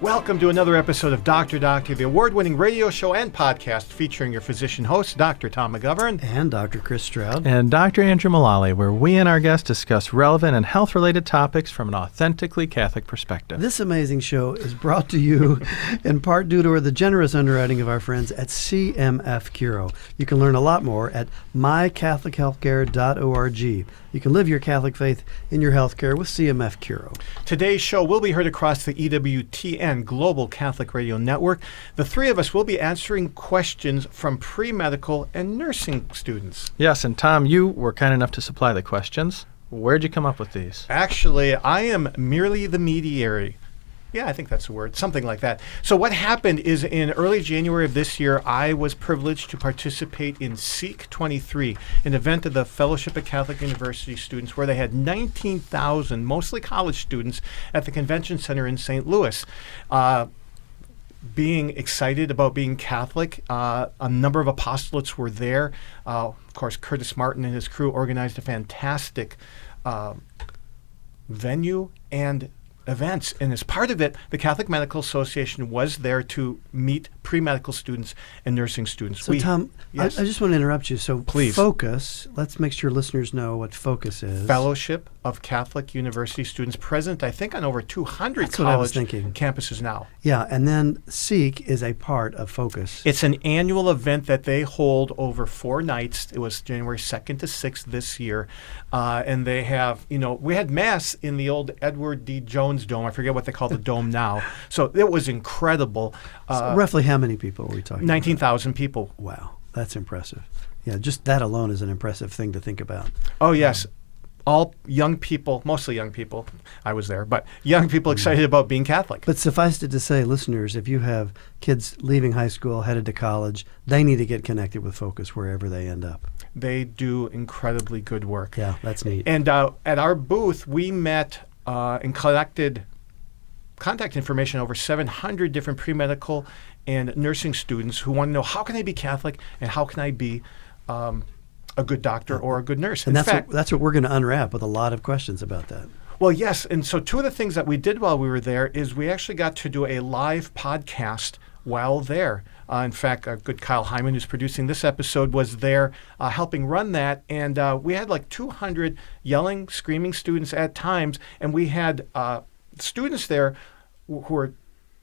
Welcome to another episode of Dr. Doctor, the award-winning radio show and podcast featuring your physician hosts, Dr. Tom McGovern. And Dr. Chris Stroud. And Dr. Andrew Mullally, where we and our guests discuss relevant and health-related topics from an authentically Catholic perspective. This amazing show is brought to you in part due to the generous underwriting of our friends at CMF Curo. You can learn a lot more at mycatholichealthcare.org. You can live your Catholic faith in your healthcare with CMF Curo. Today's show will be heard across the EWTN Global Catholic Radio Network. The three of us will be answering questions from pre-medical and nursing students. Yes, and Tom, you were kind enough to supply the questions. Where'd you come up with these? Actually, I am merely the mediator. Yeah, I think that's the word, something like that. So what happened is in early January of this year, I was privileged to participate in Seek 23, an event of the Fellowship of Catholic University Students where they had 19,000, mostly college students, at the Convention Center in St. Louis. Being excited about being Catholic, a number of apostolates were there. Of course, Curtis Martin and his crew organized a fantastic venue and events, and as part of it, the Catholic Medical Association was there to meet pre-medical students and nursing students. So, Tom, yes? I just want to interrupt you. So, please. Focus, let's make sure listeners know what Focus is. Fellowship of Catholic University Students, present, I think, on over 200 That's what I was college thinking. campuses now. Yeah, and then Seek is a part of Focus. It's an annual event that they hold over 4 nights. It was January 2nd to 6th this year. And they have, we had Mass in the old Edward D. Jones Dome. I forget what they call the dome now. So it was incredible. So roughly how many people are we talking 19,000 people. Wow, that's impressive. Yeah, just that alone is an impressive thing to think about. Oh, yes. All young people, mostly young people, I was there, but young people excited about being Catholic. But suffice it to say, listeners, if you have kids leaving high school, headed to college, they need to get connected with Focus wherever they end up. They do incredibly good work. Yeah, that's neat. And at our booth, we met and collected contact information over 700 different pre-medical and nursing students who want to know, how can I be Catholic and how can I be a good doctor or a good nurse? And that's what we're going to unwrap with a lot of questions about that. Well, yes. And so 2 of the things that we did while we were there is we actually got to do a live podcast while there. In fact, our good Kyle Hyman, who's producing this episode, was there helping run that. And we had like 200 yelling, screaming students at times. And we had students there who were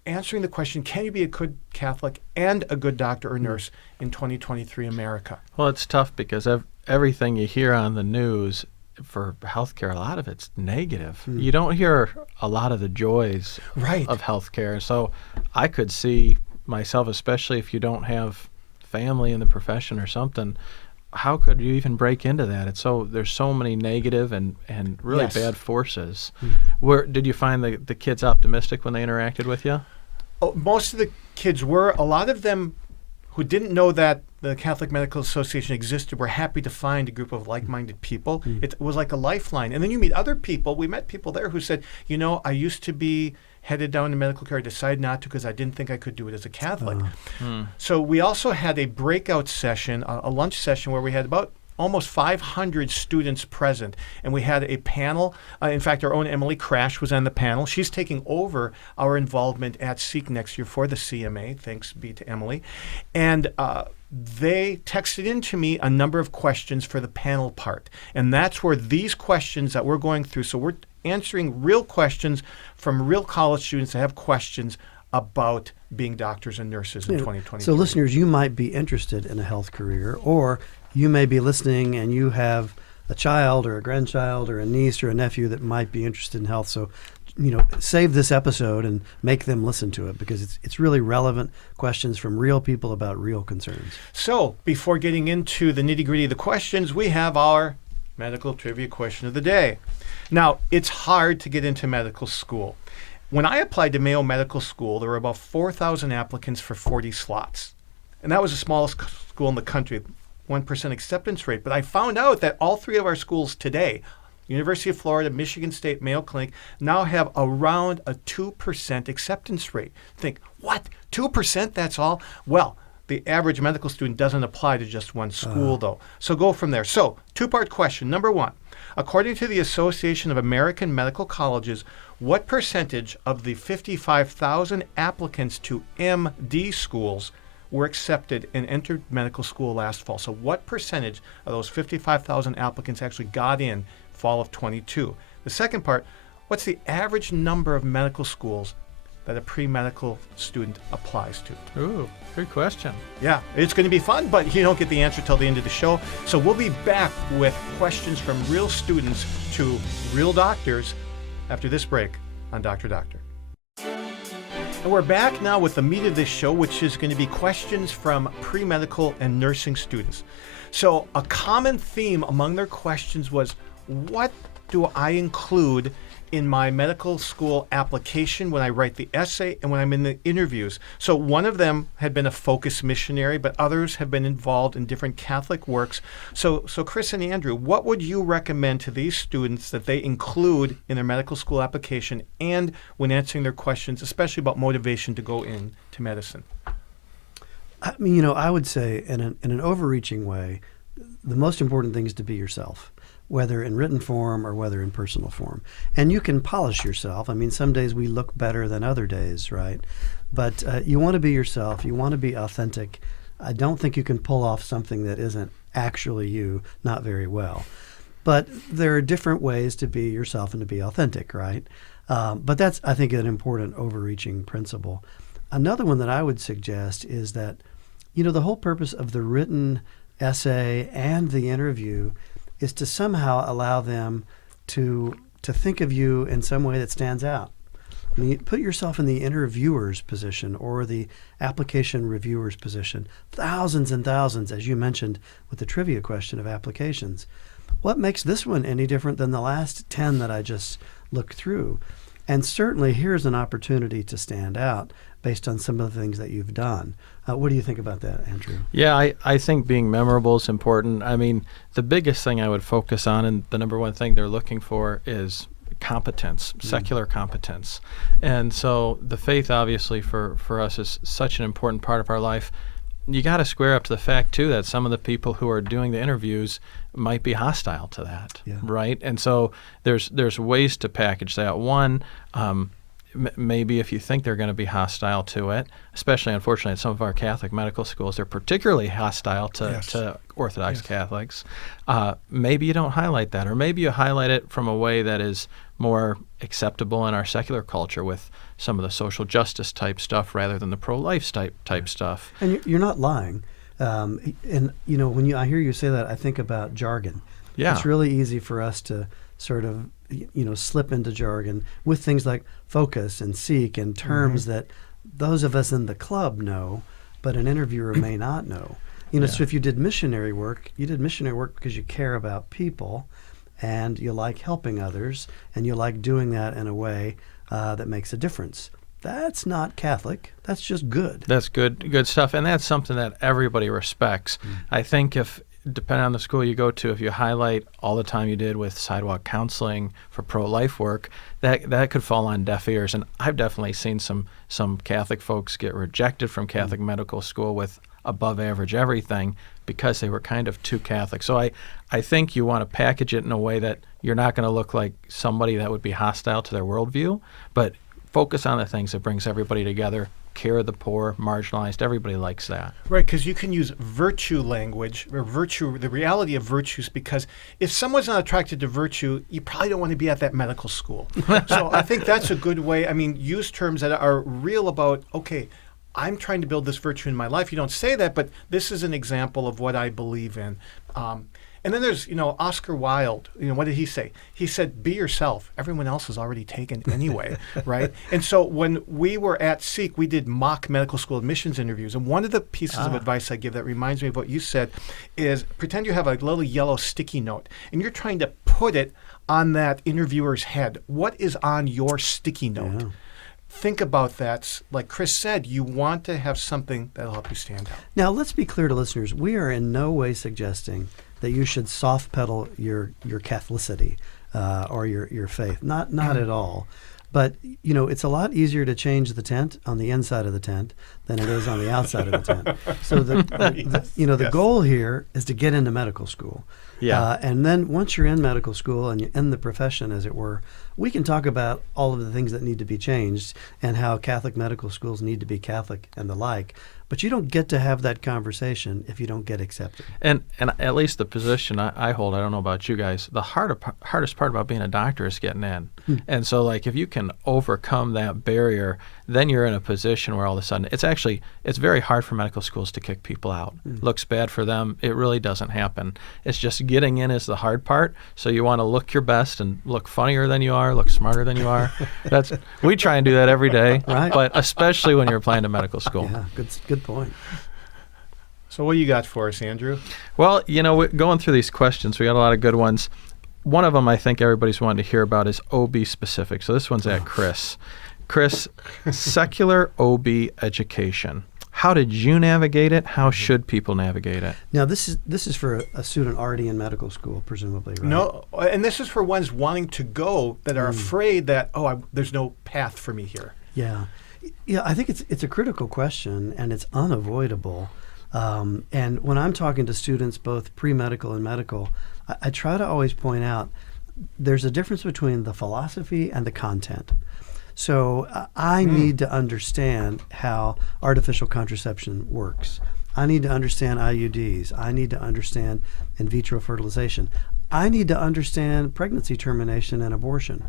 answering the question, can you be a good Catholic and a good doctor or nurse in 2023 America? Well, it's tough because everything you hear on the news for healthcare, a lot of it's negative. You don't hear a lot of the joys of healthcare. So I could see myself, especially if you don't have family in the profession or something, how could you even break into that? There's so many negative and really bad forces. Where did you find the kids optimistic when they interacted with you? Oh, most of the kids were. A lot of them who didn't know that the Catholic Medical Association existed were happy to find a group of like-minded people. It was like a lifeline. And then you meet other people. We met people there who said, I used to be headed down to medical care. I decided not to because I didn't think I could do it as a Catholic. So we also had a breakout session, a lunch session, where we had about almost 500 students present. And we had a panel. In fact, our own Emily Crash was on the panel. She's taking over our involvement at Seek next year for the CMA. Thanks be to Emily. And they texted in to me a number of questions for the panel part. And that's where these questions that we're going through, so we're answering real questions from real college students that have questions about being doctors and nurses in 2023. So listeners, you might be interested in a health career, or you may be listening and you have a child or a grandchild or a niece or a nephew that might be interested in health. So, save this episode and make them listen to it, because it's really relevant questions from real people about real concerns. So before getting into the nitty-gritty of the questions, we have our medical trivia question of the day. Now, it's hard to get into medical school. When I applied to Mayo Medical School, there were about 4,000 applicants for 40 slots. And that was the smallest school in the country, 1% acceptance rate. But I found out that all 3 of our schools today, University of Florida, Michigan State, Mayo Clinic, now have around a 2% acceptance rate. Think, what? 2%? That's all? Well, the average medical student doesn't apply to just one school, though. So go from there. So, 2-part question. Number 1, According to the Association of American Medical Colleges, what percentage of the 55,000 applicants to MD schools were accepted and entered medical school last fall? So what percentage of those 55,000 applicants actually got in fall of 22? The second part, what's the average number of medical schools that a pre-medical student applies to? Ooh, good question. Yeah, it's going to be fun, but you don't get the answer till the end of the show. So we'll be back with questions from real students to real doctors after this break on Dr. Doctor. And we're back now with the meat of this show, which is going to be questions from pre-medical and nursing students. So a common theme among their questions was, what do I include in my medical school application when I write the essay and when I'm in the interviews? So one of them had been a focus missionary, but others have been involved in different Catholic works. So Chris and Andrew, what would you recommend to these students that they include in their medical school application and when answering their questions, especially about motivation to go into medicine? I mean, I would say in an overreaching way, the most important thing is to be yourself, whether in written form or whether in personal form. And you can polish yourself. I mean, some days we look better than other days, right? But you want to be yourself. You want to be authentic. I don't think you can pull off something that isn't actually you, not very well. But there are different ways to be yourself and to be authentic, right? But that's, I think, an important overreaching principle. Another one that I would suggest is that, the whole purpose of the written essay and the interview is to somehow allow them to think of you in some way that stands out. I mean, put yourself in the interviewer's position or the application reviewer's position. Thousands and thousands, as you mentioned with the trivia question, of applications. What makes this one any different than the last 10 that I just looked through? And certainly here's an opportunity to stand out based on some of the things that you've done. What do you think about that, Andrew? Yeah, I think being memorable is important. I mean, the biggest thing I would focus on, and the number one thing they're looking for, is competence, secular competence. And so the faith, obviously, for us is such an important part of our life. You got to square up to the fact, too, that some of the people who are doing the interviews might be hostile to that, right? And so there's ways to package that. One, maybe if you think they're going to be hostile to it, especially, unfortunately, at some of our Catholic medical schools, they're particularly hostile to Orthodox Catholics. Maybe you don't highlight that, or maybe you highlight it from a way that is more acceptable in our secular culture with some of the social justice type stuff rather than the pro-life type stuff. And you're not lying. And, when I hear you say that, I think about jargon. Yeah. It's really easy for us to sort of, slip into jargon with things like focus and seek and terms that those of us in the club know, but an interviewer may not know. So if you did missionary work, because you care about people and you like helping others and you like doing that in a way that makes a difference. That's not Catholic. That's just good. That's good stuff. And that's something that everybody respects. I think depending on the school you go to, if you highlight all the time you did with sidewalk counseling for pro-life work, that could fall on deaf ears. And I've definitely seen some Catholic folks get rejected from Catholic medical school with above average everything because they were kind of too Catholic. So I think you want to package it in a way that you're not going to look like somebody that would be hostile to their worldview, but focus on the things that brings everybody together. Care of the poor, marginalized, everybody likes that. Right, because you can use virtue language, or the reality of virtues, because if someone's not attracted to virtue, you probably don't want to be at that medical school. So I think that's a good way. I mean, use terms that are real about, okay, I'm trying to build this virtue in my life. You don't say that, but this is an example of what I believe in. And then there's, Oscar Wilde. What did he say? He said, be yourself. Everyone else is already taken anyway, right? And so when we were at Seek, we did mock medical school admissions interviews. And one of the pieces of advice I give that reminds me of what you said is pretend you have a little yellow sticky note, and you're trying to put it on that interviewer's head. What is on your sticky note? Yeah. Think about that. Like Chris said, you want to have something that'll help you stand out. Now, let's be clear to listeners. We are in no way suggesting that you should soft pedal your Catholicity or your faith. Not at all. But, it's a lot easier to change the tent on the inside of the tent than it is on the outside of the tent. So the goal here is to get into medical school. Yeah. And then once you're in medical school and you're in the profession, as it were, we can talk about all of the things that need to be changed and how Catholic medical schools need to be Catholic and the like. But you don't get to have that conversation if you don't get accepted. And at least the position I hold, I don't know about you guys, the hardest part about being a doctor is getting in. And so, like, if you can overcome that barrier, then you're in a position where all of a sudden it's very hard for medical schools to kick people out. Looks bad for them. It really doesn't happen. It's just getting in is the hard part. So you want to look your best and look funnier than you are, look smarter than you are. We try and do that every day, right? But especially when you're applying to medical school. Yeah, good point. So what you got for us, Andrew? Well, going through these questions, we got a lot of good ones. One of them I think everybody's wanting to hear about is OB specific. So this one's at Chris. Chris, secular OB education. How did you navigate it? How should people navigate it? Now, this is for a student already in medical school, presumably, right? No, and this is for ones wanting to go that are afraid that, there's no path for me here. Yeah. Yeah, I think it's a critical question, and it's unavoidable. And when I'm talking to students, both pre-medical and medical, I try to always point out there's a difference between the philosophy and the content. So I need to understand how artificial contraception works. I need to understand IUDs. I need to understand in vitro fertilization. I need to understand pregnancy termination and abortion.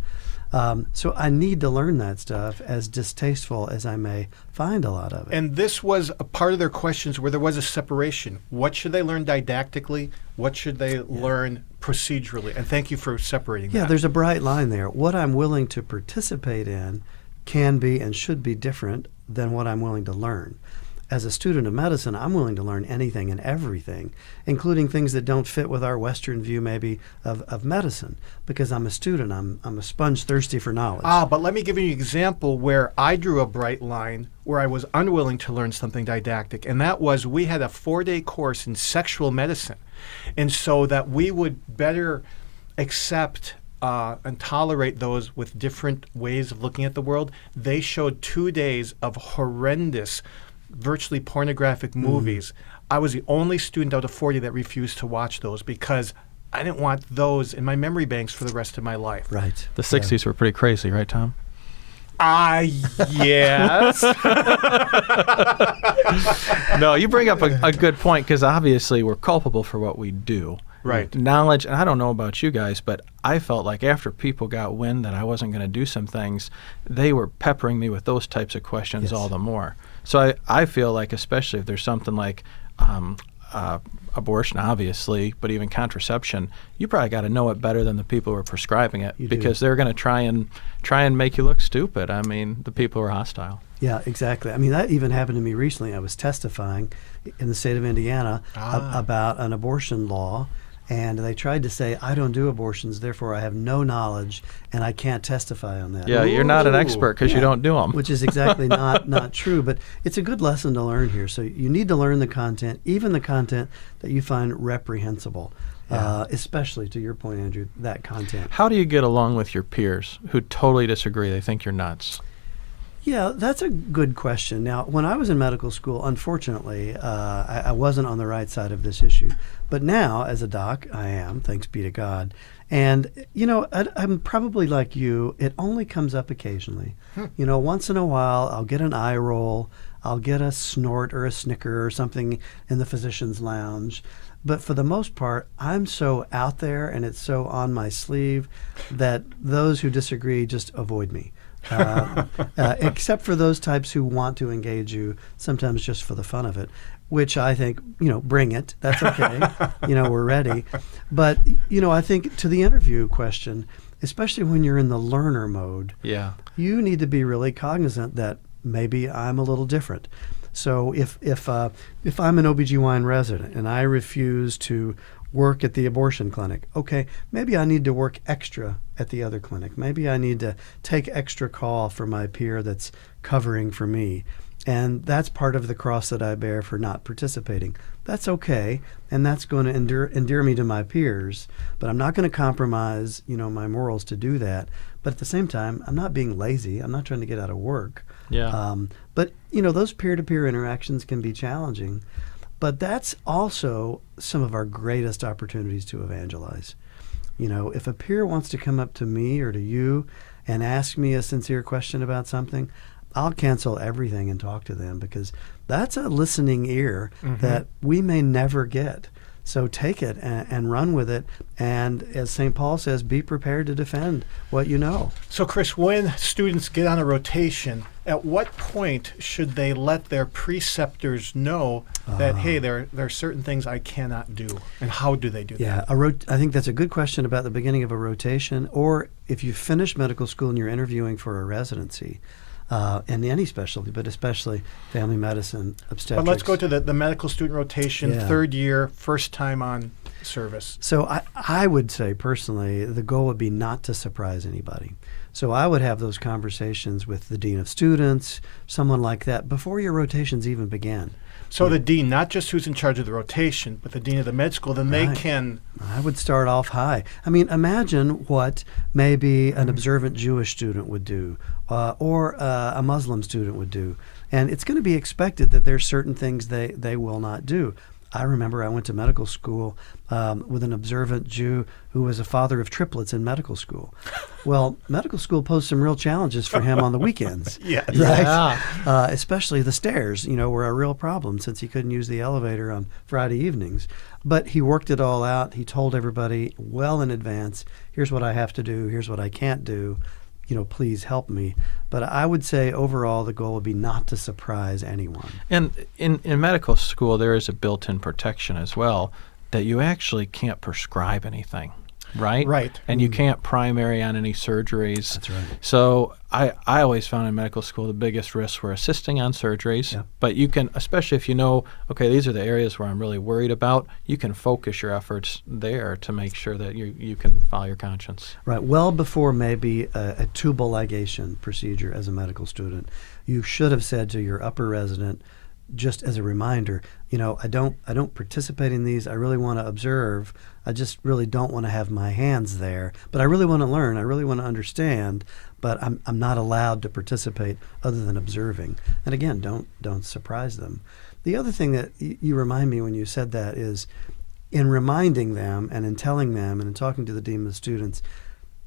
So I need to learn that stuff, as distasteful as I may find a lot of it. And this was a part of their questions where there was a separation. What should they learn didactically? What should they learn procedurally? And thank you for separating that. Yeah, there's a bright line there. What I'm willing to participate in can be and should be different than what I'm willing to learn. As a student of medicine, I'm willing to learn anything and everything, including things that don't fit with our Western view maybe of medicine, because I'm a student. I'm a sponge thirsty for knowledge. But let me give you an example where I drew a bright line where I was unwilling to learn something didactic, and that was we had a 4-day course in sexual medicine, and so that we would better accept and tolerate those with different ways of looking at the world, they showed 2 days of horrendous, virtually pornographic movies. I was the only student out of 40 that refused to watch those because I didn't want those in my memory banks for the rest of my life. Right. The 60s were pretty crazy, right, Tom? Yes. No, you bring up a good point, because obviously we're culpable for what we do. Right. Knowledge, and I don't know about you guys, but I felt like after people got wind that I wasn't going to do some things, they were peppering me with those types of questions all the more. So I feel like, especially if there's something like abortion, obviously, but even contraception, you probably got to know it better than the people who are prescribing it, because they're going to try and make you look stupid. I mean, the people who are hostile. Yeah, exactly. I mean, that even happened to me recently. I was testifying in the state of Indiana about an abortion law, and they tried to say, I don't do abortions, therefore I have no knowledge, and I can't testify on that. Yeah, you're not an expert because you don't do them. Which is exactly not true, but it's a good lesson to learn here. So you need to learn the content, even the content that you find reprehensible, especially, to your point, Andrew, that content. How do you get along with your peers who totally disagree? They think you're nuts. Yeah, that's a good question. Now, when I was in medical school, unfortunately, I wasn't on the right side of this issue. But now, as a doc, I am, thanks be to God. And, I'm probably like you. It only comes up occasionally. Once in a while, I'll get an eye roll. I'll get a snort or a snicker or something in the physician's lounge. But for the most part, I'm so out there and it's so on my sleeve that those who disagree just avoid me. Except for those types who want to engage you, sometimes just for the fun of it, which I think, bring it. That's okay. We're ready. But, I think to the interview question, especially when you're in the learner mode, you need to be really cognizant that maybe I'm a little different. So if I'm an OBGYN resident and I refuse to work at the abortion clinic, okay, maybe I need to work extra at the other clinic. Maybe I need to take extra call for my peer that's covering for me. And that's part of the cross that I bear for not participating. That's okay, and that's going to endear me to my peers, but I'm not going to compromise, my morals to do that. But at the same time, I'm not being lazy. I'm not trying to get out of work. Yeah. But, those peer-to-peer interactions can be challenging. But that's also some of our greatest opportunities to evangelize. You know, if a peer wants to come up to me or to you and ask me a sincere question about something, I'll cancel everything and talk to them, because that's a listening ear that we may never get. So take it and run with it. And as St. Paul says, be prepared to defend what you know. So, Chris, when students get on a rotation, at what point should they let their preceptors know that, hey, there are certain things I cannot do? And how do they do that? Yeah, I think that's a good question about the beginning of a rotation, or if you finish medical school and you're interviewing for a residency. In any specialty, but especially family medicine, obstetrics. But let's go to the medical student rotation, third year, first time on service. So I would say personally, the goal would be not to surprise anybody. So I would have those conversations with the dean of students, someone like that, before your rotations even begin. So the dean, not just who's in charge of the rotation, but the dean of the med school, then they can... I would start off high. I mean, imagine what maybe an observant Jewish student would do, or a Muslim student would do. And it's going to be expected that there's certain things they will not do. I remember I went to medical school with an observant Jew who was a father of triplets in medical school. Well, medical school posed some real challenges for him on the weekends. Yes. Right? Yeah. Especially the stairs, were a real problem since he couldn't use the elevator on Friday evenings. But he worked it all out. He told everybody well in advance, here's what I have to do, here's what I can't do. Please help me. But I would say overall the goal would be not to surprise anyone. And in medical school, there is a built-in protection as well that you actually can't prescribe anything, right? Right. And you can't primary on any surgeries. That's right. So I always found in medical school the biggest risks were assisting on surgeries. But you can, especially if you know, okay, these are the areas where I'm really worried about, you can focus your efforts there to make sure that you can follow your conscience. Right. Well before maybe a tubal ligation procedure as a medical student, you should have said to your upper resident, just as a reminder, I don't participate in these. I really want to observe. I just really don't want to have my hands there. But I really want to learn. I really want to understand. But I'm not allowed to participate other than observing. And again, don't surprise them. The other thing that you remind me when you said that is, in reminding them and in telling them and in talking to the dean of students,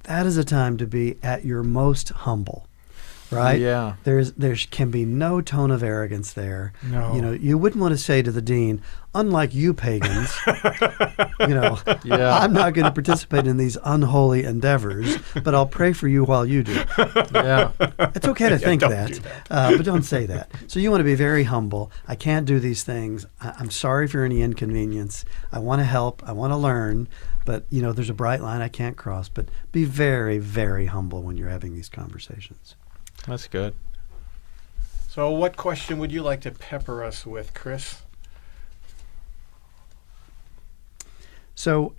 that is a time to be at your most humble. Right? Yeah. There can be no tone of arrogance there. No. You wouldn't want to say to the dean, unlike you pagans, I'm not going to participate in these unholy endeavors, but I'll pray for you while you do. Yeah. It's okay to think don't that, do that. but don't say that. So you want to be very humble. I can't do these things. I'm sorry for any inconvenience. I want to help. I want to learn. But, there's a bright line I can't cross. But be very, very humble when you're having these conversations. That's good. So what question would you like to pepper us with, Chris? So,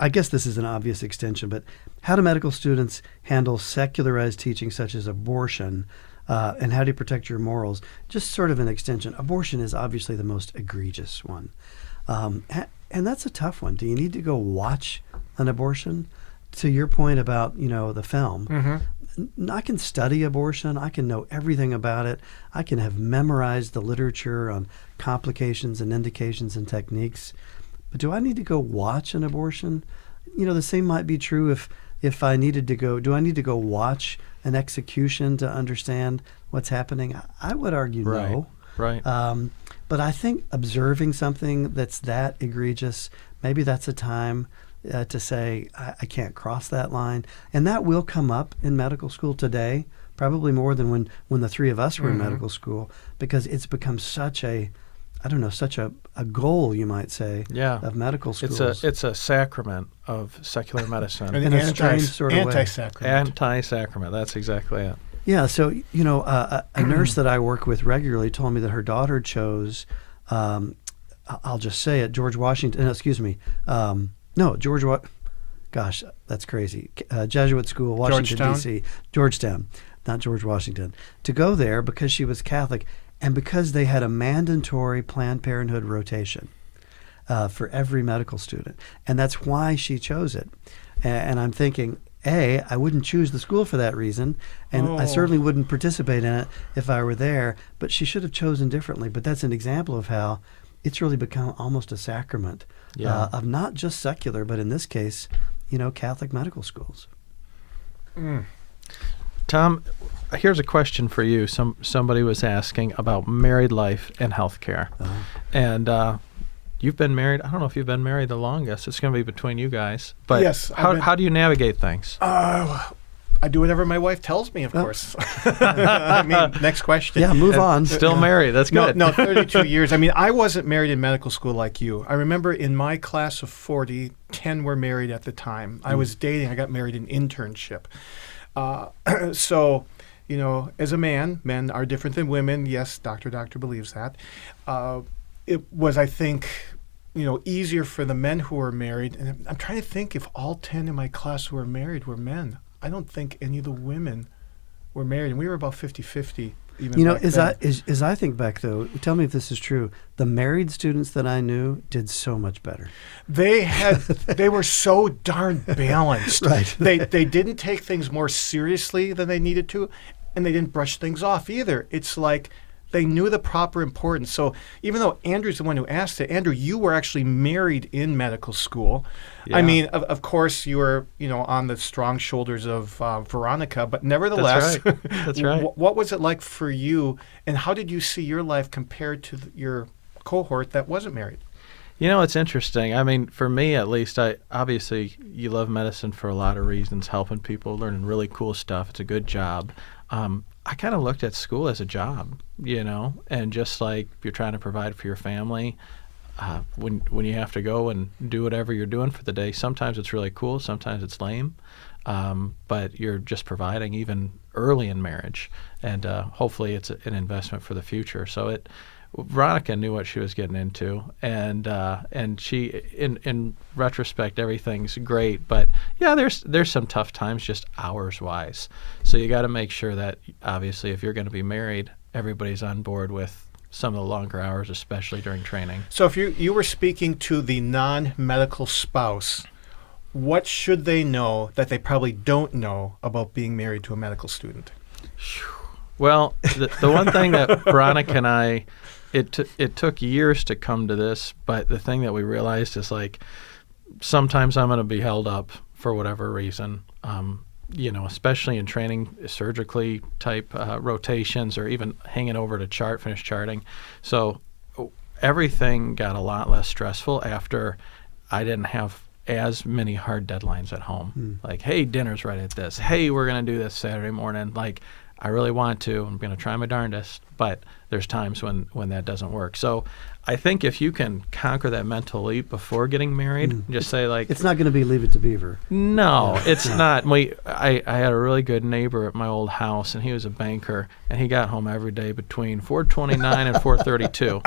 I guess this is an obvious extension, but how do medical students handle secularized teaching such as abortion, and how do you protect your morals? Just sort of an extension. Abortion is obviously the most egregious one. And that's a tough one. Do you need to go watch an abortion? To your point about, the film, I can study abortion. I can know everything about it. I can have memorized the literature on complications and indications and techniques. But do I need to go watch an abortion? The same might be true if I needed to go. Do I need to go watch an execution to understand what's happening? I would argue no. Right. But I think observing something that's that egregious, maybe that's a time to say, I can't cross that line. And that will come up in medical school today, probably more than when the three of us were in medical school, because it's become such a goal, you might say, of medical schools. It's a sacrament of secular medicine. In a strange sort of anti-sacrament. Anti-sacrament, that's exactly it. Yeah, so, a nurse that I work with regularly told me that her daughter chose, I'll just say it, George Washington, gosh, that's crazy. Jesuit school, Washington, D.C., Georgetown, not George Washington, to go there because she was Catholic and because they had a mandatory Planned Parenthood rotation for every medical student. And that's why she chose it. And I'm thinking, I wouldn't choose the school for that reason, and I certainly wouldn't participate in it if I were there, but she should have chosen differently. But that's an example of how it's really become almost a sacrament of not just secular, but in this case, Catholic medical schools. Tom, here's a question for you. Somebody was asking about married life and healthcare. And you've been married. I don't know if you've been married the longest. It's going to be between you guys. But yes, how do you navigate things? I do whatever my wife tells me, of course. I mean, next question. Yeah, move on. Still married. That's good. No, 32 years. I mean, I wasn't married in medical school like you. I remember in my class of 40, 10 were married at the time. I was dating. I got married in internship. So, as a man, men are different than women. Yes, doctor believes that. It was, I think, easier for the men who were married. And I'm trying to think if all 10 in my class who were married were men. I don't think any of the women were married, and we were about 50-50. As I think back, though, tell me if this is true. The married students that I knew did so much better. They were so darn balanced. Right. They didn't take things more seriously than they needed to, and they didn't brush things off either. It's like they knew the proper importance. So even though Andrew's the one who asked it, Andrew, you were actually married in medical school. Yeah. I mean, of course, you were, on the strong shoulders of Veronica, but nevertheless, That's right. What was it like for you, and how did you see your life compared to your cohort that wasn't married? It's interesting. I mean, for me at least, obviously you love medicine for a lot of reasons, helping people, learning really cool stuff. It's a good job. I kind of looked at school as a job, and just like you're trying to provide for your family. When you have to go and do whatever you're doing for the day, sometimes it's really cool, sometimes it's lame, but you're just providing even early in marriage, and hopefully it's an investment for the future. So Veronica knew what she was getting into, and she, in retrospect, everything's great, but yeah, there's some tough times just hours wise. So you got to make sure that obviously if you're going to be married, everybody's on board with some of the longer hours, especially during training. So if you were speaking to the non-medical spouse, what should they know that they probably don't know about being married to a medical student? Well, the one thing that Veronica and I, it took years to come to this, but the thing that we realized is like sometimes I'm going to be held up for whatever reason. Especially in training, surgically type rotations, or even hanging over to finish charting. So everything got a lot less stressful after I didn't have as many hard deadlines at home. Like, hey, dinner's right at this. Hey, we're going to do this Saturday morning. Like, I really want to. I'm going to try my darndest. But there's times when that doesn't work. So I think if you can conquer that mental leap before getting married, just say like... It's not going to be Leave It to Beaver. No, it's not. I had a really good neighbor at my old house, and he was a banker, and he got home every day between 4:29 and 4:32.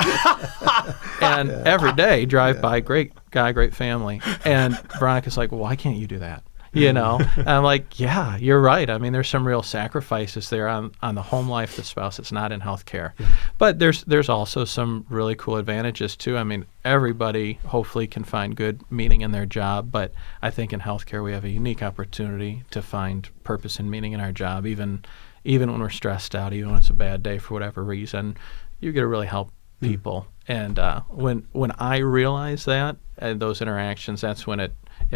And every day, drive by, great guy, great family. And Veronica's like, well, why can't you do that? And I'm like, yeah, you're right. I mean, there's some real sacrifices there on the home life of the spouse. It's not in healthcare. Yeah. But there's also some really cool advantages, too. I mean, everybody hopefully can find good meaning in their job. But I think in healthcare, we have a unique opportunity to find purpose and meaning in our job, even when we're stressed out, even when it's a bad day for whatever reason. You get to really help people. And when I realize that, and those interactions, that's when it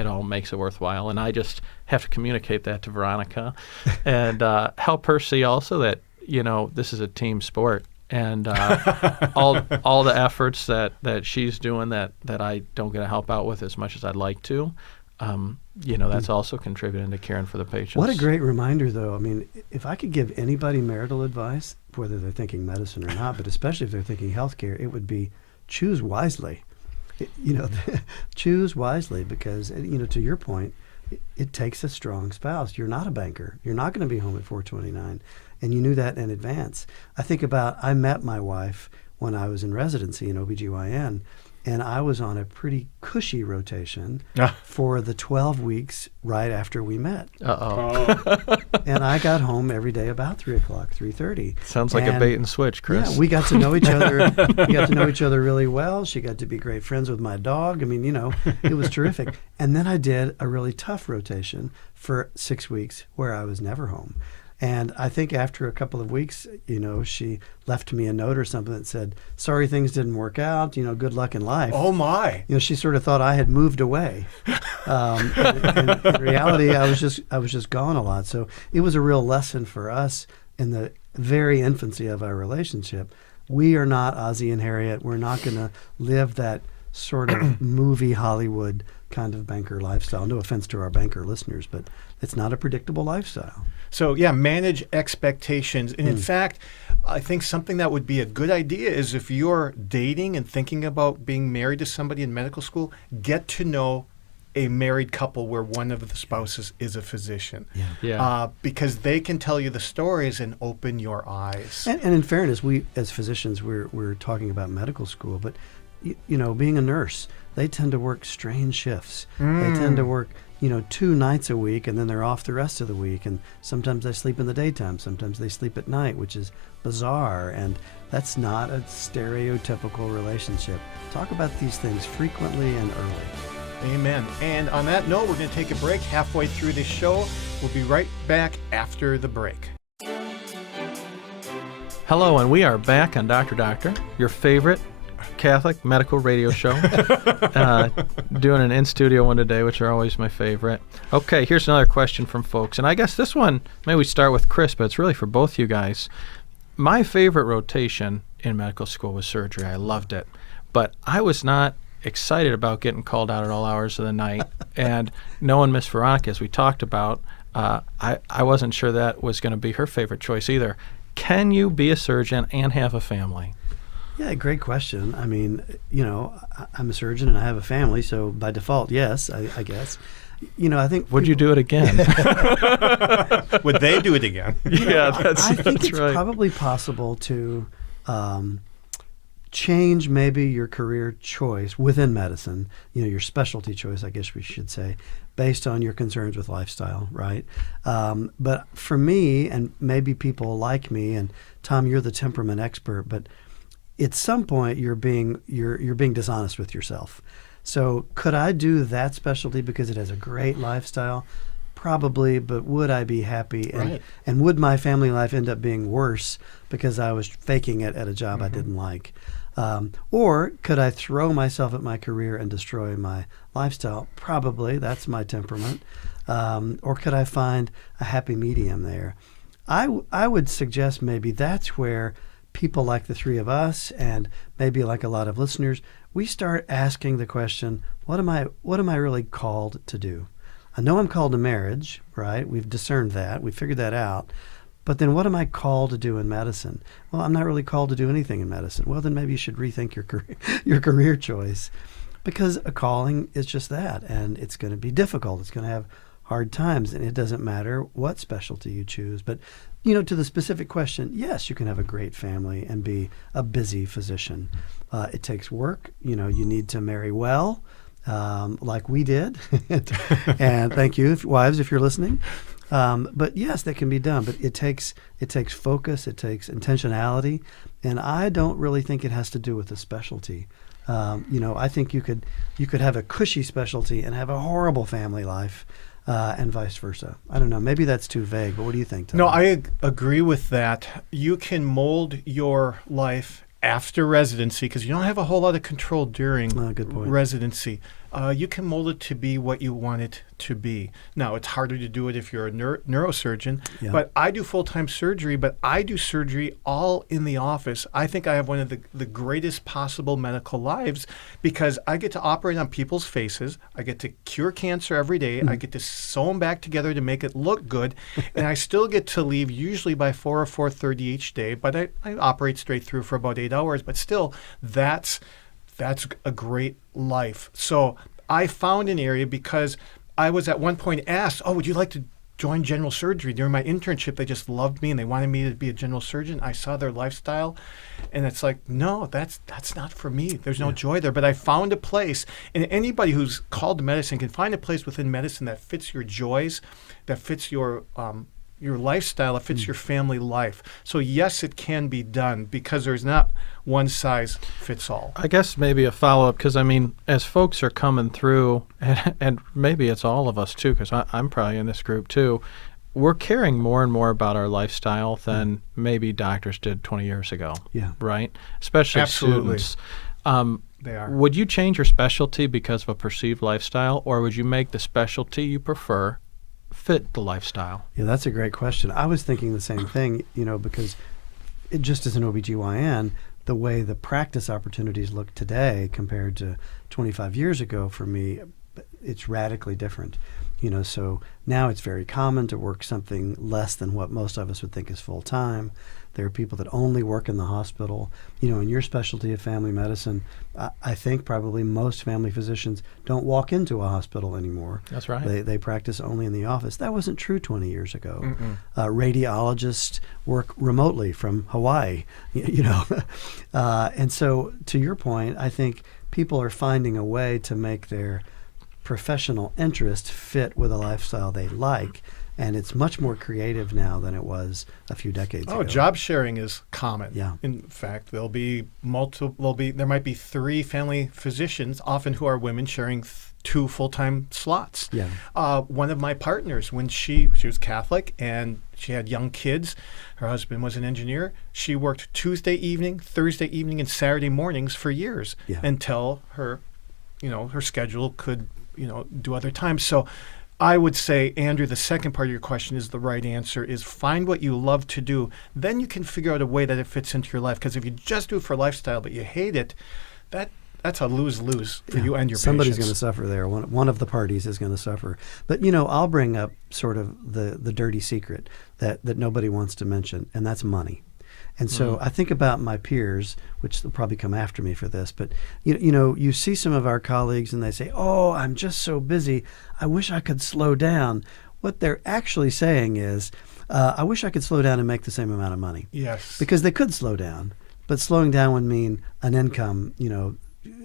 all makes it worthwhile. And I just have to communicate that to Veronica and help her see also that, this is a team sport. And all the efforts that she's doing that I don't get to help out with as much as I'd like to, that's also contributing to caring for the patients. What a great reminder, though. I mean, if I could give anybody marital advice, whether they're thinking medicine or not, but especially if they're thinking healthcare, it would be choose wisely. Choose wisely because, to your point, it takes a strong spouse. You're not a banker. You're not going to be home at 4:29, and you knew that in advance. I met my wife when I was in residency in OBGYN, and I was on a pretty cushy rotation for the 12 weeks right after we met. And I got home every day about 3 o'clock, 3:30. Sounds like a bait and switch, Chris. Yeah, we got to know each other. We got to know each other really well. She got to be great friends with my dog. I mean, it was terrific. And then I did a really tough rotation for 6 weeks where I was never home. And I think after a couple of weeks, she left me a note or something that said, "Sorry things didn't work out, good luck in life." Oh, my. She sort of thought I had moved away. And in reality, I was just gone a lot. So it was a real lesson for us in the very infancy of our relationship. We are not Ozzie and Harriet. We're not going to live that sort of movie Hollywood kind of banker lifestyle. No offense to our banker listeners, but it's not a predictable lifestyle. So, yeah, manage expectations. And in fact, I think something that would be a good idea is if you're dating and thinking about being married to somebody in medical school, get to know a married couple where one of the spouses is a physician. Because they can tell you the stories and open your eyes. And in fairness, we as physicians, we're talking about medical school, but being a nurse, they tend to work strange shifts. They tend to work 2 nights a week, and then they're off the rest of the week. And sometimes they sleep in the daytime. Sometimes they sleep at night, which is bizarre. And that's not a stereotypical relationship. Talk about these things frequently and early. Amen. And on that note, we're going to take a break halfway through this show. We'll be right back after the break. Hello, and we are back on Dr. Doctor, your favorite Catholic medical radio show. Doing an in-studio one today, which are always my favorite. Okay, here's another question from folks. And I guess this one, maybe we start with Chris, but it's really for both you guys. My favorite rotation in medical school was surgery. I loved it. But I was not excited about getting called out at all hours of the night. And knowing Miss Veronica, as we talked about, I wasn't sure that was going to be her favorite choice either. Can you be a surgeon and have a family? Yeah, great question. I mean, I'm a surgeon and I have a family, so by default, yes, I guess. I think. Would you do it again? Would they do it again? I think it's right. probably possible to change maybe your career choice within medicine, your specialty choice, I guess we should say, based on your concerns with lifestyle, right? But for me, and maybe people like me, and Tom, you're the temperament expert, but at some point you're being dishonest with yourself. So could I do that specialty because it has a great lifestyle? Probably, but would I be happy? And would my family life end up being worse because I was faking it at a job I didn't like? Or could I throw myself at my career and destroy my lifestyle? Probably, that's my temperament. Or could I find a happy medium there? I would suggest maybe that's where people like the three of us, and maybe like a lot of listeners, we start asking the question, what am I really called to do? I know I'm called to marriage, right? We've discerned that. We figured that out. But then what am I called to do in medicine? Well, I'm not really called to do anything in medicine. Well, then maybe you should rethink your career choice, because a calling is just that, and it's going to be difficult. It's going to have hard times, and it doesn't matter what specialty you choose. But to the specific question, yes, you can have a great family and be a busy physician. It takes work. You need to marry well, like we did. And thank you, wives, if you're listening. But yes, that can be done. But it takes focus. It takes intentionality. And I don't really think it has to do with the specialty. I think you could have a cushy specialty and have a horrible family life. And vice versa. I don't know. Maybe that's too vague, but what do you think, Tom? No, I agree with that. You can mold your life after residency because you don't have a whole lot of control during residency. You can mold it to be what you want it to be. Now, it's harder to do it if you're a neurosurgeon, but I do full-time surgery, but I do surgery all in the office. I think I have one of the greatest possible medical lives because I get to operate on people's faces. I get to cure cancer every day. I get to sew them back together to make it look good, and I still get to leave usually by 4 or 4:30 each day, but I operate straight through for about 8 hours, but still, that's a great life. So I found an area because I was at one point asked, would you like to join general surgery? During my internship, they just loved me and they wanted me to be a general surgeon. I saw their lifestyle and it's like, no, that's not for me. There's no joy there. But I found a place, and anybody who's called to medicine can find a place within medicine that fits your joys, that fits your lifestyle, that fits your family life. So yes, it can be done because there's not one size fits all. I guess maybe a follow-up, because as folks are coming through, and maybe it's all of us too, because I'm probably in this group too, we're caring more and more about our lifestyle than maybe doctors did 20 years ago. Yeah. Right? Especially Absolutely. students. They are. Would you change your specialty because of a perceived lifestyle, or would you make the specialty you prefer fit the lifestyle? Yeah, that's a great question. I was thinking the same thing, because it just as an OBGYN, the way the practice opportunities look today compared to 25 years ago for me, it's radically different. So now it's very common to work something less than what most of us would think is full time. There are people that only work in the hospital. In your specialty of family medicine, I think probably most family physicians don't walk into a hospital anymore. That's right. They practice only in the office. That wasn't true 20 years ago. Radiologists work remotely from Hawaii, and so to your point, I think people are finding a way to make their professional interest fit with a lifestyle they like, and it's much more creative now than it was a few decades ago. Job sharing is common. Yeah. In fact, there might be 3 family physicians, often who are women, sharing 2 full-time slots. Yeah. One of my partners, when she was Catholic and she had young kids, her husband was an engineer, she worked Tuesday evening, Thursday evening, and Saturday mornings for years until her schedule could do other times. So I would say, Andrew, the second part of your question is the right answer, is find what you love to do. Then you can figure out a way that it fits into your life. Because if you just do it for lifestyle but you hate it, that's a lose-lose for you and your Somebody's patients. going to suffer there. One of the parties is going to suffer. But, I'll bring up sort of the dirty secret that nobody wants to mention, and that's money. And so I think about my peers, which they'll probably come after me for this, but you see some of our colleagues and they say, "Oh, I'm just so busy. I wish I could slow down." What they're actually saying is, "I wish I could slow down and make the same amount of money." Yes. Because they could slow down, but slowing down would mean an income,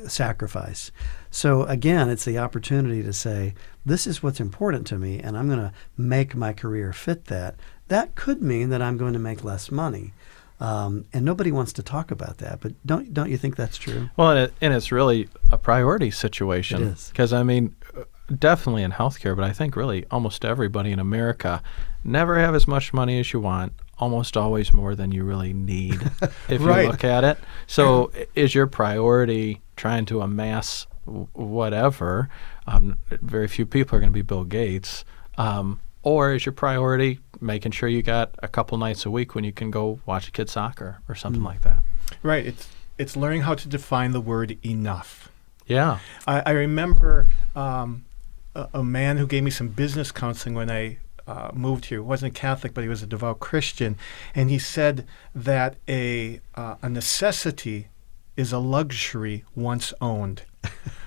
sacrifice. So again, it's the opportunity to say, this is what's important to me, and I'm going to make my career fit that. That could mean that I'm going to make less money. And nobody wants to talk about that, but don't you think that's true? Well, and it's really a priority situation. It is. Because, definitely in healthcare, but I think really almost everybody in America, never have as much money as you want, almost always more than you really need, if you look at it. So is your priority trying to amass whatever? Very few people are going to be Bill Gates. Or is your priority making sure you got a couple nights a week when you can go watch a kid soccer or something like that? Right. It's learning how to define the word enough. Yeah. I remember a man who gave me some business counseling when I moved here. He wasn't Catholic, but he was a devout Christian. And he said that a necessity is a luxury once owned.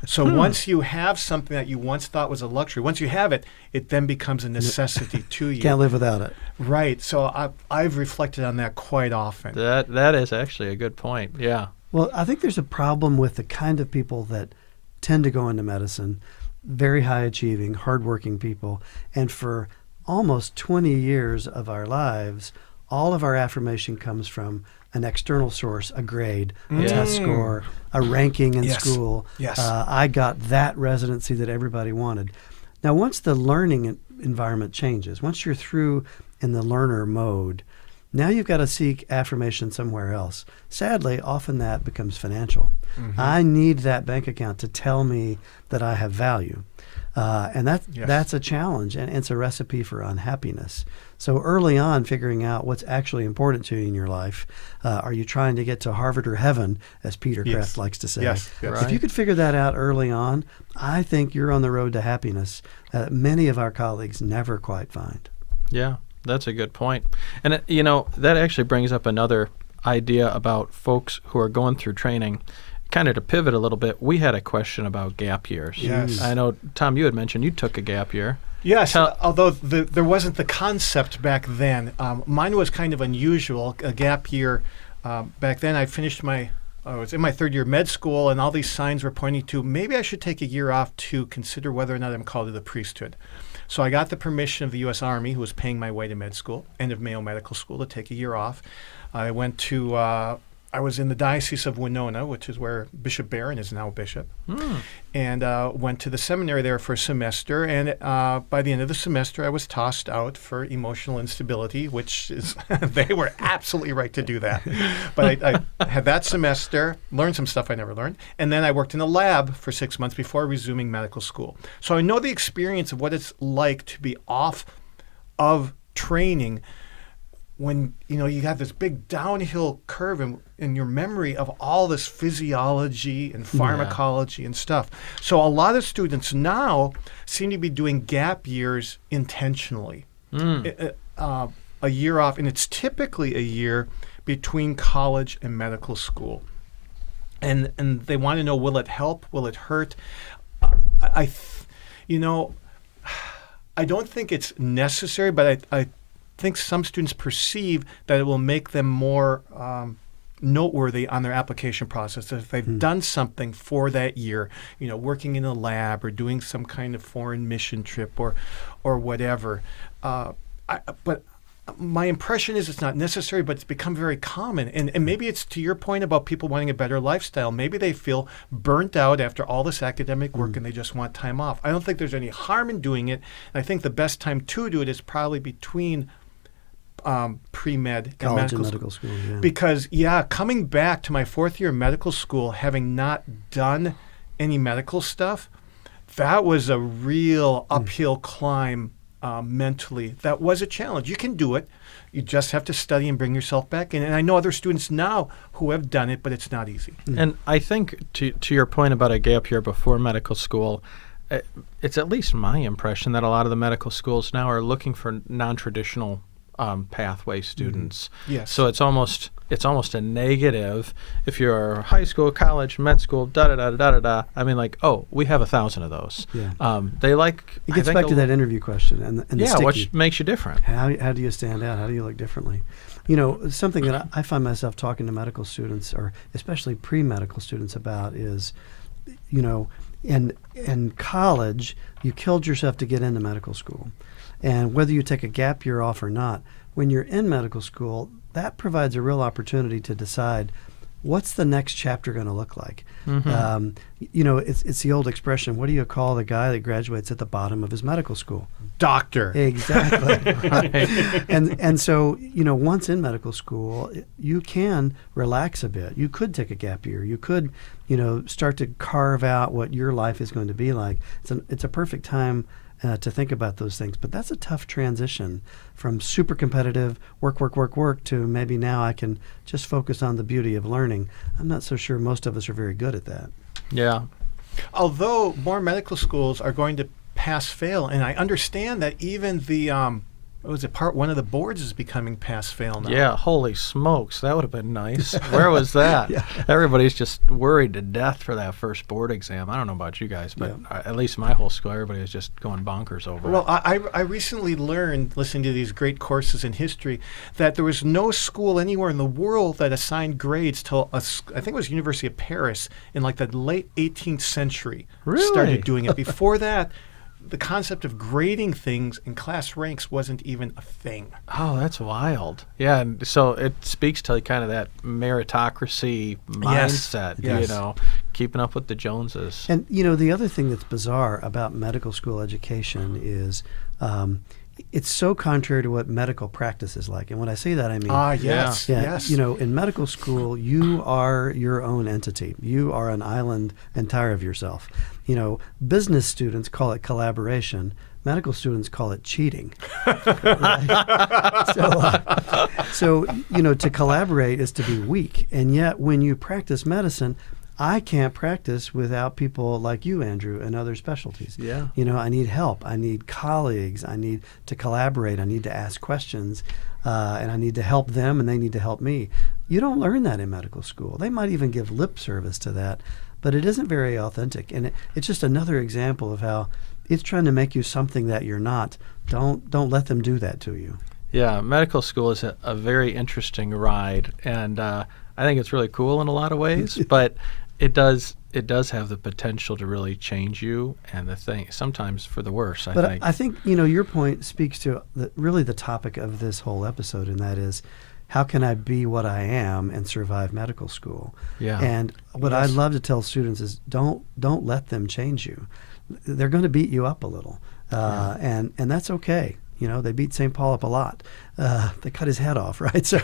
So once you have something that you once thought was a luxury, once you have it, it then becomes a necessity to you. Can't live without it. Right. So I've reflected on that quite often. That is actually a good point. Yeah. Well, I think there's a problem with the kind of people that tend to go into medicine, very high achieving, hardworking people, and for almost 20 years of our lives, all of our affirmation comes from an external source, a grade, a test score, a ranking in school. Yes. I got that residency that everybody wanted. Now, once the learning environment changes, once you're through in the learner mode, now you've got to seek affirmation somewhere else. Sadly, often that becomes financial. I need that bank account to tell me that I have value. And that's a challenge, and it's a recipe for unhappiness. So early on, figuring out what's actually important to you in your life. Are you trying to get to Harvard or heaven, as Peter Kreeft likes to say? Yes. Right. If you could figure that out early on, I think you're on the road to happiness that many of our colleagues never quite find. Yeah, that's a good point. And, that actually brings up another idea about folks who are going through training. Kind of to pivot a little bit, we had a question about gap years. Yes. I know, Tom, you had mentioned you took a gap year. Yes, although there wasn't the concept back then. Mine was kind of unusual, a gap year. Back then I finished I was in my third year of med school, and all these signs were pointing to maybe I should take a year off to consider whether or not I'm called to the priesthood. So I got the permission of the U.S. Army, who was paying my way to med school, and of Mayo Medical School, to take a year off. I went to I was in the Diocese of Winona, which is where Bishop Barron is now bishop, and went to the seminary there for a semester. And by the end of the semester, I was tossed out for emotional instability, which is they were absolutely right to do that. But I had that semester, learned some stuff I never learned, and then I worked in a lab for 6 months before resuming medical school. So I know the experience of what it's like to be off of training when you have this big downhill curve in your memory of all this physiology and pharmacology and stuff. So a lot of students now seem to be doing gap years intentionally. A year off, and it's typically a year between college and medical school. And they want to know, will it help? Will it hurt? I don't think it's necessary, but I think some students perceive that it will make them more noteworthy on their application process if they've done something for that year, working in a lab or doing some kind of foreign mission trip or whatever. But my impression is it's not necessary, but it's become very common. And maybe it's to your point about people wanting a better lifestyle. Maybe they feel burnt out after all this academic work and they just want time off. I don't think there's any harm in doing it. And I think the best time to do it is probably between pre-med and medical school. Yeah. Because, coming back to my fourth year of medical school, having not done any medical stuff, that was a real uphill climb mentally. That was a challenge. You can do it. You just have to study and bring yourself back in. And I know other students now who have done it, but it's not easy. And I think to your point about a gap year before medical school, it's at least my impression that a lot of the medical schools now are looking for non-traditional pathway students. Yes. So it's almost a negative if you're high school, college, med school, da. I mean, we have 1,000 of those. Yeah. They like. It gets back to that interview question and the sticky. What makes you different? How do you stand out? How do you look differently? Something that I find myself talking to medical students, or especially pre-medical students, about is, in college, you killed yourself to get into medical school. And whether you take a gap year off or not, when you're in medical school, that provides a real opportunity to decide what's the next chapter going to look like. It's the old expression, what do you call the guy that graduates at the bottom of his medical school? Doctor. Exactly. Right. And so, once in medical school, you can relax a bit. You could take a gap year. You could, start to carve out what your life is going to be like. It's a perfect time to think about those things. But that's a tough transition from super competitive work to maybe now I can just focus on the beauty of learning. I'm not so sure most of us are very good at that. Yeah. Although more medical schools are going to pass-fail, and I understand that even the part one of the boards is becoming pass-fail now. Yeah, holy smokes, that would have been nice. Where was that? Yeah. Everybody's just worried to death for that first board exam. I don't know about you guys, but at least my whole school, everybody is just going bonkers over it. Well, I recently learned, listening to these great courses in history, that there was no school anywhere in the world that assigned grades till, I think it was University of Paris in the late 18th century. Really? Started doing it. Before that, the concept of grading things in class ranks wasn't even a thing. Oh, that's wild. Yeah, and so it speaks to kind of that meritocracy mindset, Yes. keeping up with the Joneses. And, the other thing that's bizarre about medical school education is it's so contrary to what medical practice is like. And when I say that, I mean... Yes. In medical school, you are your own entity. You are an island entire of yourself. Business students call it collaboration. Medical students call it cheating. So, to collaborate is to be weak. And yet, when you practice medicine, I can't practice without people like you, Andrew, and other specialties. Yeah. I need help. I need colleagues. I need to collaborate. I need to ask questions. And I need to help them, and they need to help me. You don't learn that in medical school. They might even give lip service to that, but it isn't very authentic. And it's just another example of how it's trying to make you something that you're not. Don't let them do that to you. Yeah, medical school is a very interesting ride, and I think it's really cool in a lot of ways, but it does have the potential to really change you, and sometimes for the worse, I think. I think, your point speaks to really the topic of this whole episode, and that is how can I be what I am and survive medical school? Yeah. And what I love to tell students is don't let them change you. They're going to beat you up a little, and that's okay. You know, they beat St. Paul up a lot. They cut his head off, right? So,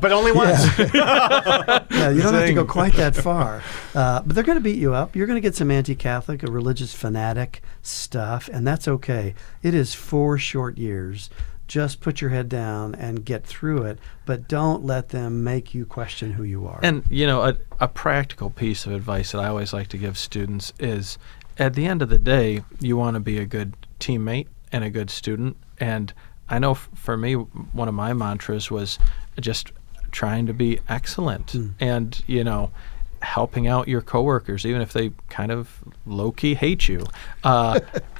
but only once. Yeah, you don't have to go quite that far. But they're going to beat you up. You're going to get some anti-Catholic or religious fanatic stuff, and that's okay. It is 4 short years. Just put your head down and get through it, but don't let them make you question who you are. And, you know, a practical piece of advice that I always like to give students is, at the end of the day, you want to be a good teammate and a good student. And I know for me, one of my mantras was just trying to be excellent and, you know, helping out your coworkers, even if they kind of low-key hate you.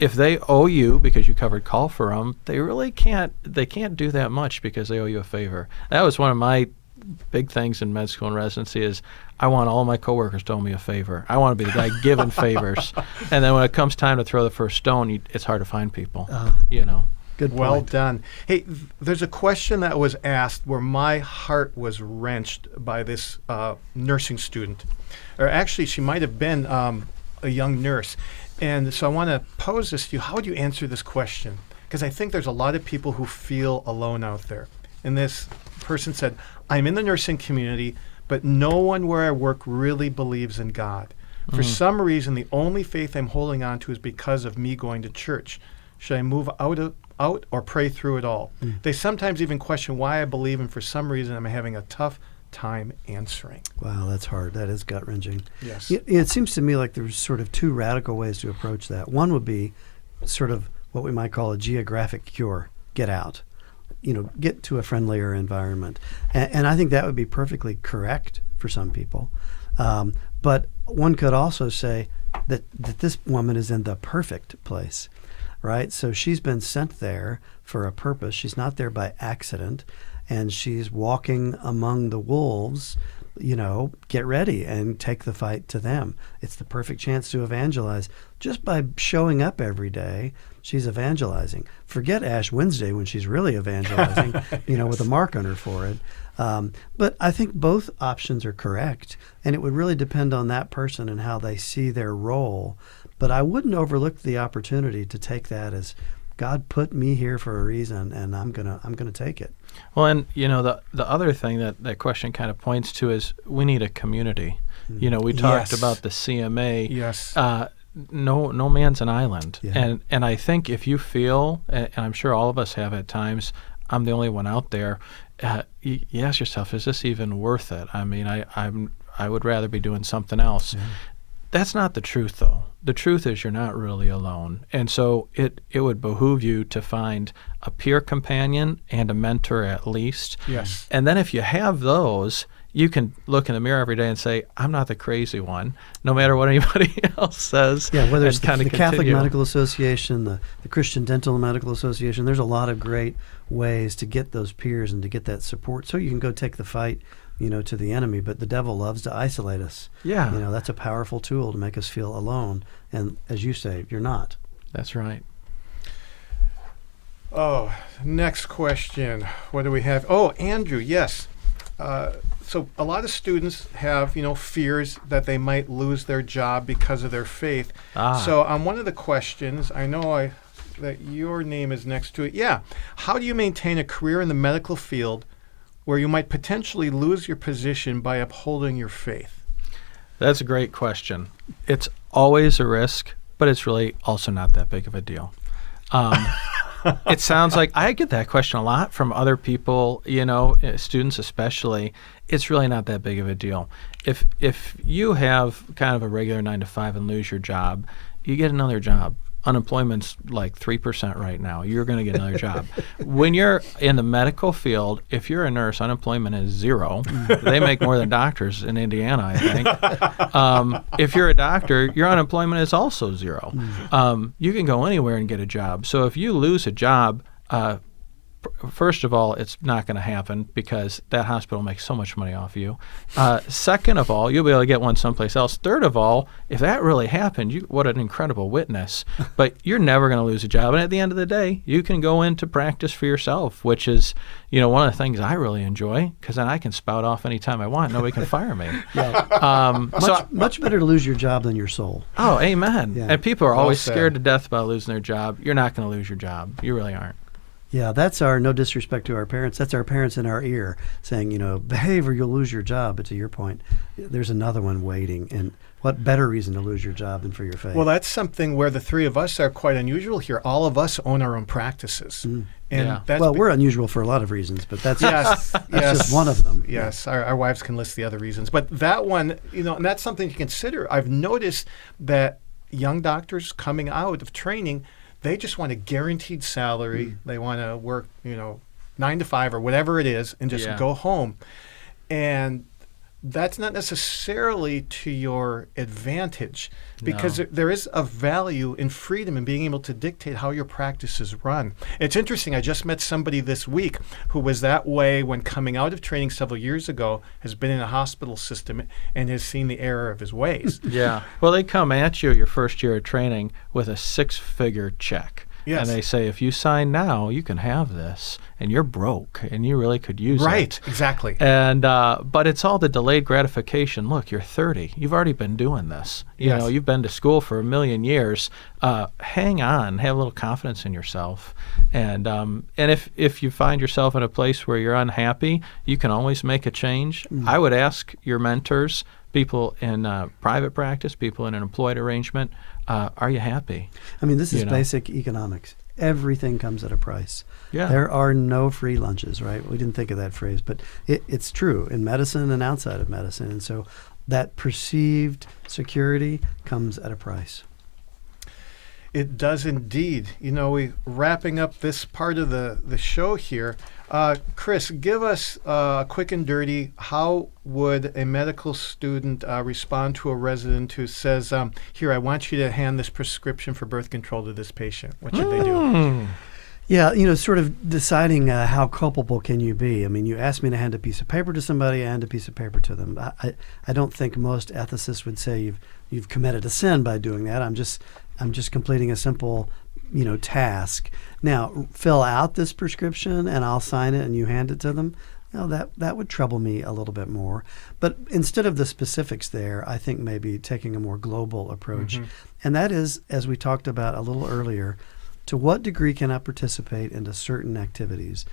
If they owe you because you covered call for them, they can't do that much because they owe you a favor. That was one of my big things in med school and residency is I want all my coworkers to owe me a favor. I want to be the guy giving favors. And then when it comes time to throw the first stone, it's hard to find people, you know. Good point. Well done. Hey, there's a question that was asked where my heart was wrenched by this nursing student. Or actually, she might have been a young nurse. And so I want to pose this to you. How would you answer this question? Because I think there's a lot of people who feel alone out there. And this person said, I'm in the nursing community, but no one where I work really believes in God. For some reason, the only faith I'm holding on to is because of me going to church. Should I move out or pray through it all? They sometimes even question why I believe, and for some reason I'm having a tough time answering. Wow, that's hard. That is gut-wrenching. Yes. It seems to me like there's sort of 2 radical ways to approach that. One would be sort of what we might call a geographic cure. Get out. You know, get to a friendlier environment. And I think that would be perfectly correct for some people. But one could also say that this woman is in the perfect place. Right? So she's been sent there for a purpose. She's not there by accident, and she's walking among the wolves. You know, get ready and take the fight to them. It's the perfect chance to evangelize. Just by showing up every day, she's evangelizing. Forget Ash Wednesday when she's really evangelizing, you know, with a mark on her forehead. But I think both options are correct, and it would really depend on that person and how they see their role. But I wouldn't overlook the opportunity to take that as God put me here for a reason, and I'm gonna take it. Well, and you know the other thing that question kind of points to is we need a community. You know, we talked about the CMA. Yes. No man's an island, Yeah. and I think if you feel, and I'm sure all of us have at times, I'm the only one out there. You ask yourself, is this even worth it? I mean, I would rather be doing something else. Yeah. That's not the truth, though. The truth is you're not really alone. And so it would behoove you to find a peer companion and a mentor at least. Yes. And then if you have those, you can look in the mirror every day and say, I'm not the crazy one, no matter what anybody else says. Yeah, whether it's and the kinda Catholic continue. Medical Association, the Christian Dental and Medical Association, there's a lot of great ways to get those peers and to get that support so you can go take the fight, you know, to the enemy. But the devil loves to isolate us. Yeah. You know, that's a powerful tool to make us feel alone. And as you say, you're not. That's right. Oh, next question. What do we have? Oh, Andrew, yes. So a lot of students have, you know, fears that they might lose their job because of their faith. So on one of the questions, I know that your name is next to it. Yeah. How do you maintain a career in the medical field where you might potentially lose your position by upholding your faith? That's a great question. It's always a risk, but it's really also not that big of a deal. It sounds like I get that question a lot from other people, you know, students especially. It's really not that big of a deal. If you have kind of a regular 9-to-5 and lose your job, you get another job. Unemployment's like 3% right now. You're going to get another job. When you're in the medical field, if you're a nurse, unemployment is 0. They make more than doctors in Indiana, I think. If you're a doctor, your unemployment is also 0. You can go anywhere and get a job. So if you lose a job, first of all, it's not going to happen because that hospital makes so much money off of you. Second of all, you'll be able to get one someplace else. Third of all, if that really happened, what an incredible witness. But you're never going to lose a job. And at the end of the day, you can go into practice for yourself, which is, one of the things I really enjoy, because then I can spout off anytime I want. Nobody can fire me. Much better to lose your job than your soul. Oh, amen. Yeah. And people are always said. scared to death about losing their job. You're not going to lose your job. You really aren't. Yeah, that's our, no disrespect to our parents, that's our parents in our ear saying, behave or you'll lose your job. But to your point, there's another one waiting. And what better reason to lose your job than for your faith? Well, that's something where the three of us are quite unusual here. All of us own our own practices. And that's we're unusual for a lot of reasons, but that's, yes, that's just one of them. Yes, our wives can list the other reasons. But that one, and that's something to consider. I've noticed that young doctors coming out of training, they just want a guaranteed salary. They want to work, 9 to 5 or whatever it is and just go home. And that's not necessarily to your advantage because there is a value in freedom and being able to dictate how your practice is run. It's interesting. I just met somebody this week who was that way when coming out of training several years ago, has been in a hospital system and has seen the error of his ways. Yeah. Well, they come at you your first year of training with a 6-figure check. Yes. And they say, if you sign now, you can have this, and you're broke, and you really could use it. Right, exactly. And but it's all the delayed gratification. Look, you're 30. You've already been doing this. You've been to school for 1,000,000 years. Hang on. Have a little confidence in yourself. And if you find yourself in a place where you're unhappy, you can always make a change. I would ask your mentors, people in private practice, people in an employed arrangement, are you happy? I mean, this is basic economics. Everything comes at a price. Yeah. There are no free lunches, right? We didn't think of that phrase, but it's true in medicine and outside of medicine. And so that perceived security comes at a price. It does indeed. We wrapping up this part of the show here. Chris, give us quick and dirty. How would a medical student respond to a resident who says, here, I want you to hand this prescription for birth control to this patient? What should they do? Yeah, sort of deciding how culpable can you be. I mean, you asked me to hand a piece of paper to somebody, I hand a piece of paper to them. I don't think most ethicists would say you've committed a sin by doing that. I'm just completing a simple task. Now, fill out this prescription and I'll sign it and you hand it to them. That would trouble me a little bit more. But instead of the specifics there, I think maybe taking a more global approach. And that is, as we talked about a little earlier, to what degree can I participate in certain activities?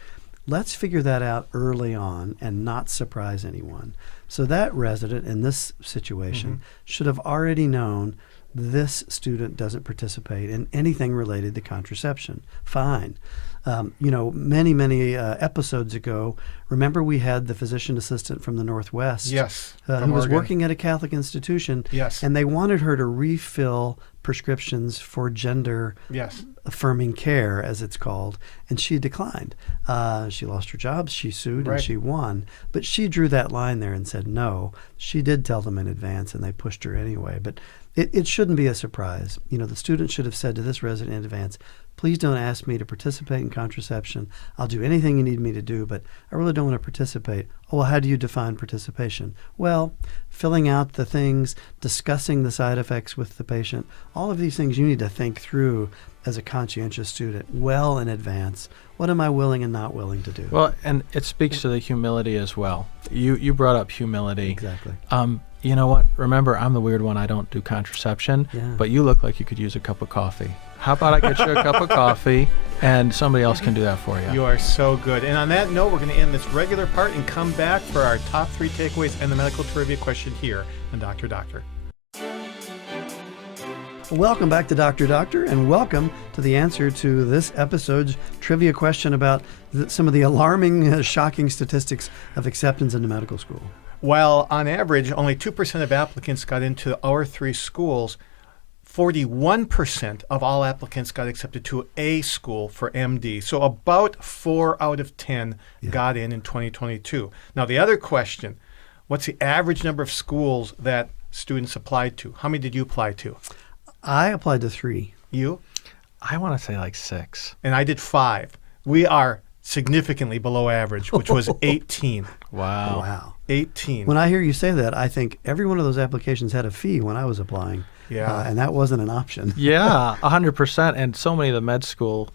Let's figure that out early on and not surprise anyone. So that resident in this situation should have already known this student doesn't participate in anything related to contraception. Fine. Many episodes ago, remember we had the physician assistant from the Northwest, yes, who was working at a Catholic institution, yes, and they wanted her to refill prescriptions for gender affirming care, as it's called, and she declined. She lost her job, she sued, and she won. But she drew that line there and said no. She did tell them in advance, and they pushed her anyway. But it shouldn't be a surprise. The student should have said to this resident in advance, please don't ask me to participate in contraception. I'll do anything you need me to do, but I really don't want to participate. Oh, well, how do you define participation? Well, filling out the things, discussing the side effects with the patient, all of these things you need to think through as a conscientious student well in advance. What am I willing and not willing to do? Well, and it speaks to the humility as well. You brought up humility. Exactly. You know what? Remember, I'm the weird one. I don't do contraception, but you look like you could use a cup of coffee. How about I get you a cup of coffee and somebody else can do that for you? You are so good. And on that note, we're going to end this regular part and come back for our top 3 takeaways and the medical trivia question here on Dr. Doctor. Welcome back to Dr. Doctor, and welcome to the answer to this episode's trivia question about some of the alarming, shocking statistics of acceptance into medical school. While on average, only 2% of applicants got into our 3 schools, 41% of all applicants got accepted to a school for MD. So about 4 out of 10 got in 2022. Now, the other question, what's the average number of schools that students applied to? How many did you apply to? I applied to 3. You? I want to say like 6. And I did 5. We are significantly below average, which was 18. Wow. 18. When I hear you say that, I think every one of those applications had a fee when I was applying. Yeah. And that wasn't an option. Yeah, 100%. And so many of the med school,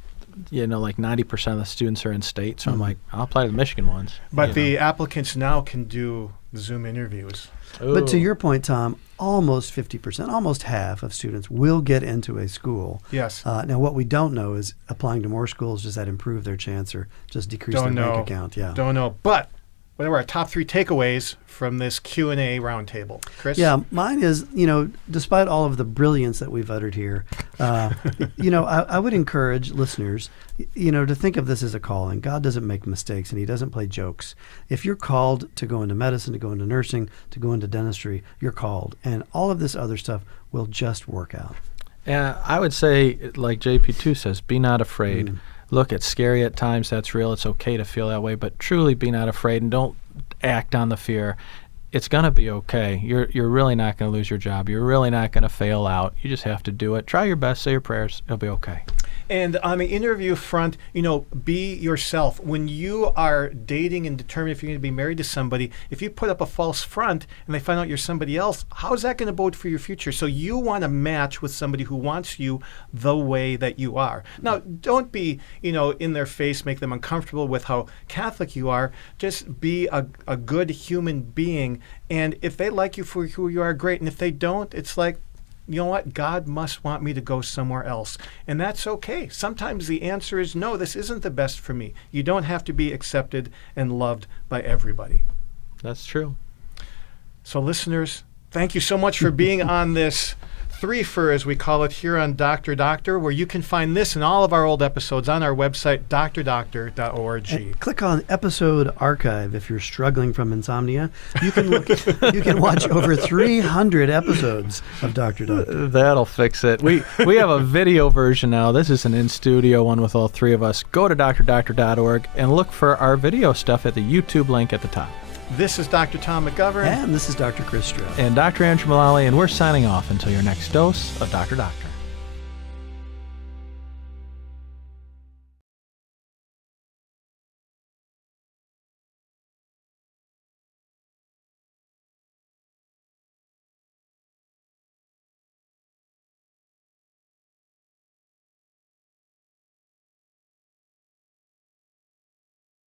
like 90% of the students are in state. So I'm like, I'll apply to the Michigan ones. But the applicants now can do Zoom interviews. Ooh. But to your point, Tom, almost 50%, almost half of students will get into a school. Yes. Now, what we don't know is applying to more schools, does that improve their chance or just decrease their bank account? Yeah. Don't know. But what are our top 3 takeaways from this Q&A roundtable? Chris? Yeah, mine is, despite all of the brilliance that we've uttered here, I would encourage listeners, to think of this as a calling. God doesn't make mistakes, and he doesn't play jokes. If you're called to go into medicine, to go into nursing, to go into dentistry, you're called. And all of this other stuff will just work out. Yeah, I would say, like JP2 says, be not afraid. Look, it's scary at times. That's real. It's okay to feel that way, but truly be not afraid and don't act on the fear. It's going to be okay. You're really not going to lose your job. You're really not going to fail out. You just have to do it. Try your best. Say your prayers. It'll be okay. And on the interview front, be yourself. When you are dating and determining if you're going to be married to somebody, if you put up a false front and they find out you're somebody else, how is that going to bode for your future? So you want to match with somebody who wants you the way that you are. Now, don't be, in their face, make them uncomfortable with how Catholic you are. Just be a good human being. And if they like you for who you are, great. And if they don't, it's like, you know what? God must want me to go somewhere else. And that's okay. Sometimes the answer is no, this isn't the best for me. You don't have to be accepted and loved by everybody. That's true. So listeners, thank you so much for being on this threefer, as we call it here on Dr. Doctor, where you can find this and all of our old episodes on our website, drdoctor.org. And click on episode archive if you're struggling from insomnia. You can you can watch over 300 episodes of Dr. Doctor. That'll fix it. We have a video version now. This is an in-studio one with all 3 of us. Go to drdoctor.org and look for our video stuff at the YouTube link at the top. This is Dr. Tom McGovern. And this is Dr. Chris Stroh. And Dr. Andrew Mullally, and we're signing off until your next dose of Dr. Doctor.